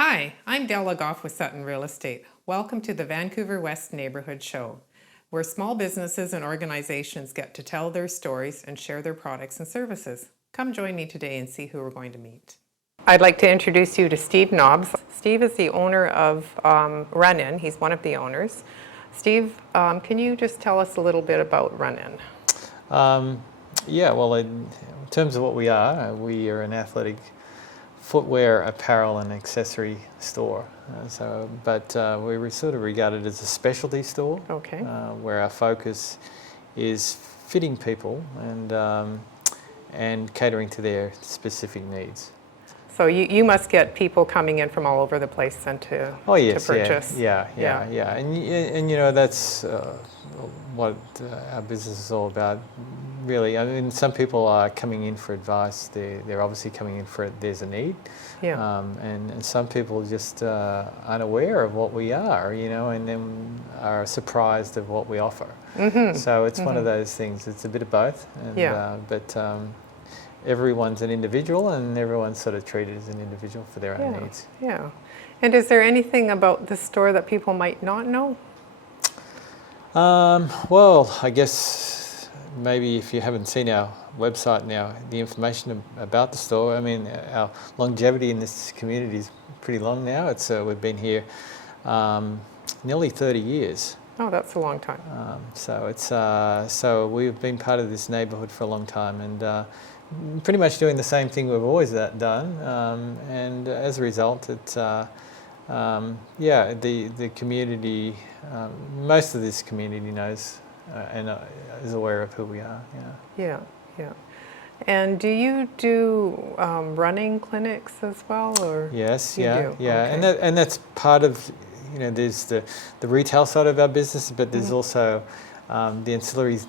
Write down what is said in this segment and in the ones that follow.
Hi, I'm Della Goff with Sutton Real Estate. Welcome to the Vancouver West Neighborhood Show, where small businesses and organizations get to tell their stories and share their products and services. Come join me today and see who we're going to meet. I'd like to introduce you to Steve Nobbs. Steve is the owner of Run-In. He's one of the owners. Steve, can you just tell us a little bit about Run-In? In terms of what we are an athletic footwear, apparel and accessory store. We're sort of regarded as a specialty store. Okay. Where our focus is fitting people and catering to their specific needs. So you must get people coming in from all over the place then to purchase. Yeah. And you know, that's what our business is all about. Really, I mean, some people are coming in for advice. They're obviously coming in for there's a need. Yeah. And some people just unaware of what we are, you know, and then are surprised of what we offer. Mm-hmm. So it's one of those things. It's a bit of both. Everyone's an individual, and everyone's sort of treated as an individual for their own needs. Yeah. And is there anything about the store that people might not know? I guess maybe if you haven't seen our website now, the information about the store, I mean, our longevity in this community is pretty long now. We've been here nearly 30 years. Oh, that's a long time. So we've been part of this neighbourhood for a long time, and pretty much doing the same thing we've always done. And as a result, the community, most of this community knows and is aware of who we are. Yeah. And do you do running clinics as well, or? Yes, you do? Okay. And that's part of, you know, there's the retail side of our business, but there's also the ancillary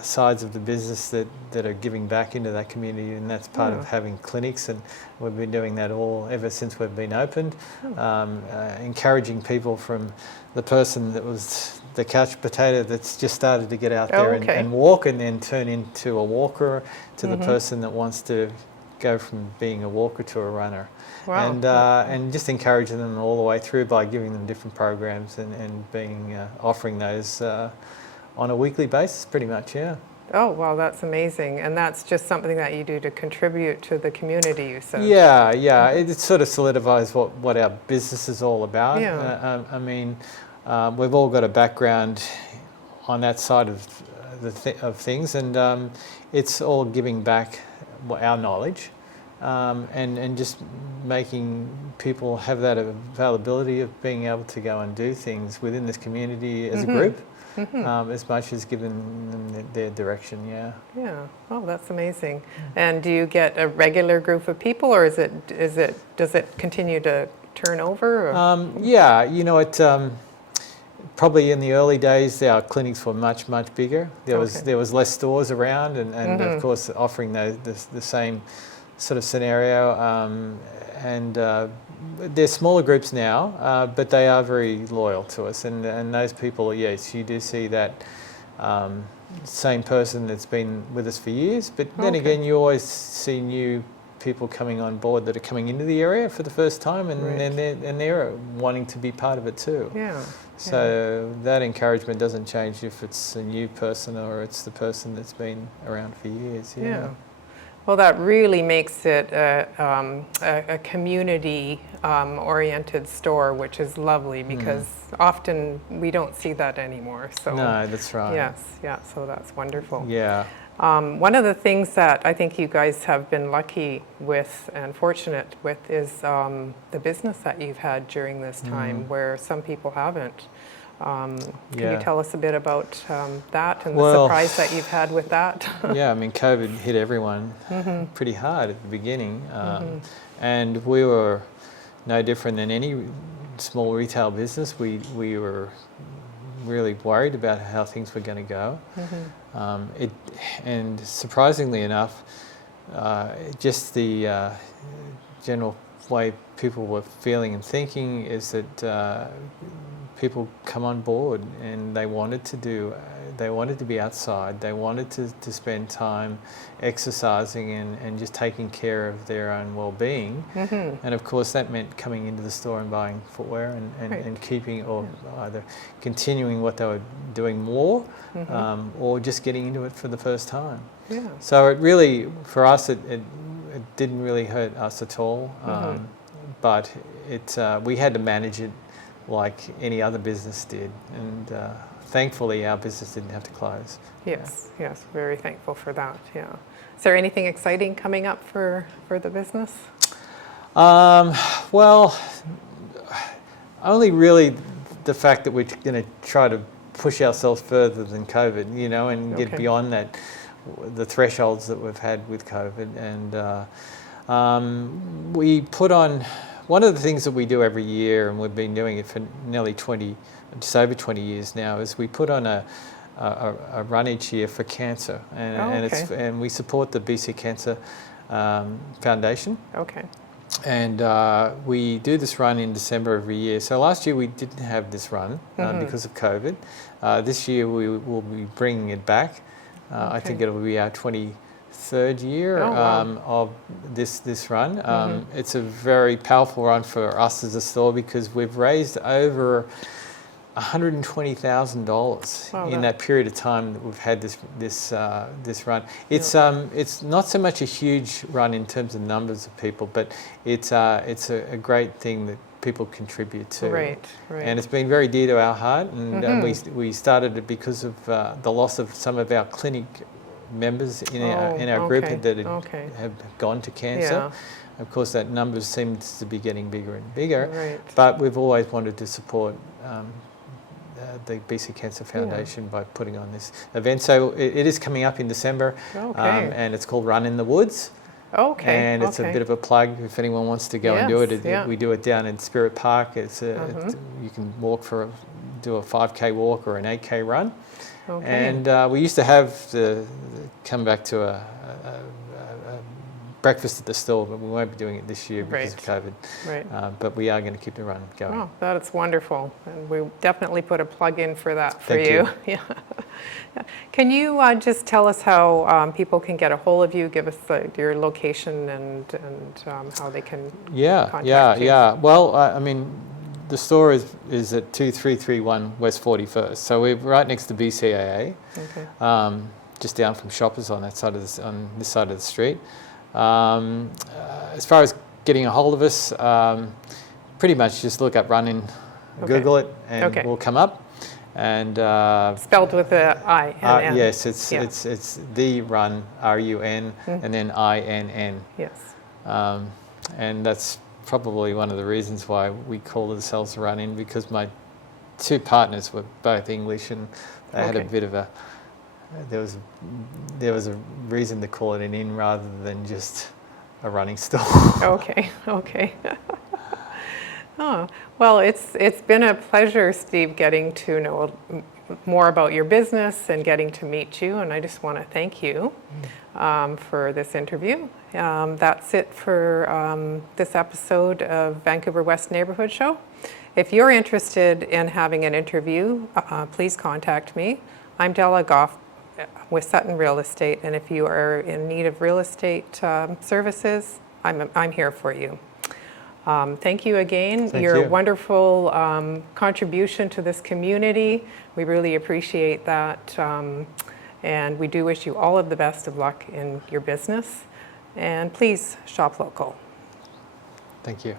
sides of the business that are giving back into that community, and that's part of having clinics, and we've been doing that ever since we've been opened, encouraging people from the person that was the couch potato that's just started to get out there and walk, and then turn into a walker, to the person that wants to go from being a walker to a runner. Wow. And just encouraging them all the way through by giving them different programs and being offering those on a weekly basis, pretty much, yeah. Oh, wow, that's amazing. And that's just something that you do to contribute to the community, you said? Yeah. It sort of solidifies what our business is all about. Yeah. I mean, we've all got a background on that side of things, and it's all giving back our knowledge and just making people have that availability of being able to go and do things within this community as a group. As much as giving them their direction, yeah. Yeah. Oh, that's amazing. And do you get a regular group of people, or does it continue to turn over? Yeah, you know, probably in the early days our clinics were much bigger. There was less stores around, and of course offering the same sort of scenario. They're smaller groups now, but they are very loyal to us, and those people, yes, you do see that same person that's been with us for years, but then again you always see new people coming on board that are coming into the area for the first time, and they're wanting to be part of it too. Yeah. So that encouragement doesn't change if it's a new person or it's the person that's been around for years. Yeah. Well, that really makes it a community-oriented store, which is lovely, because often we don't see that anymore. So no, that's right. Yes, yeah. So that's wonderful. Yeah. One of the things that I think you guys have been lucky with and fortunate with is the business that you've had during this time, where some people haven't. Can you tell us a bit about that and the surprise that you've had with that? Yeah, I mean, COVID hit everyone pretty hard at the beginning, and we were no different than any small retail business. We were really worried about how things were going to go. And surprisingly enough, just the general way people were feeling and thinking is that people come on board, and they wanted to be outside. They wanted to spend time exercising and just taking care of their own well-being. And of course that meant coming into the store and buying footwear and keeping, or either continuing what they were doing more, or just getting into it for the first time. So it really, for us, it didn't really hurt us at all, but we had to manage it like any other business did, and thankfully our business didn't have to close. Yes, very thankful for that. Is there anything exciting coming up for the business? Well, only really the fact that we're going to try to push ourselves further than COVID, and get beyond that, the thresholds that we've had with COVID. And we put on, one of the things that we do every year, and we've been doing it for nearly just over 20 years now, is we put on a run each year for cancer, and we support the BC Cancer Foundation. And we do this run in December every year. So last year we didn't have this run because of COVID. This year we will be bringing it back. I think it will be our 23rd year of this run. It's a very powerful run for us as a store, because we've raised over $120,000 in that period of time that we've had this run. It's not so much a huge run in terms of numbers of people, but it's a great thing that people contribute to. Right. And it's been very dear to our heart, and we started it because of the loss of some of our clinic members in our group that have gone to cancer. Of course, that number seems to be getting bigger and bigger, but we've always wanted to support the BC Cancer Foundation by putting on this event. So it is coming up in December, and it's called Run in the Woods. And it's a bit of a plug if anyone wants to go and do it. We do it down in Spirit Park. You can do a 5K walk or an 8K run. And we used to have come back to a breakfast at the store, but we won't be doing it this year because of COVID. But we are going to keep the run going. Oh, that's wonderful. And we definitely put a plug in for that for you. Can you just tell us how people can get a hold of you? Give us your location and how they can contact you. Well, I mean, the store is at 2331 West 41st. So we're right next to BCAA, just down from Shoppers on this side of the street. As far as getting a hold of us, pretty much just look up Run in, Google it, and we'll come up. And spelled with the I and N. Yes, it's the Run, RUN, and then INN. Yes. And that's probably one of the reasons why we call ourselves Run In, because my two partners were both English, and they had a bit of there was a reason to call it an inn rather than just a running store. Okay. Oh, well, it's been a pleasure, Steve, getting to know more about your business and getting to meet you, and I just want to thank you for this interview. That's it for this episode of Vancouver West Neighborhood Show. If you're interested in having an interview, please contact me. I'm Della Goff with Sutton Real Estate, and if you are in need of real estate services, I'm here for you. Thank you again. Your wonderful contribution to this community. We really appreciate that, and we do wish you all of the best of luck in your business. And please shop local. Thank you.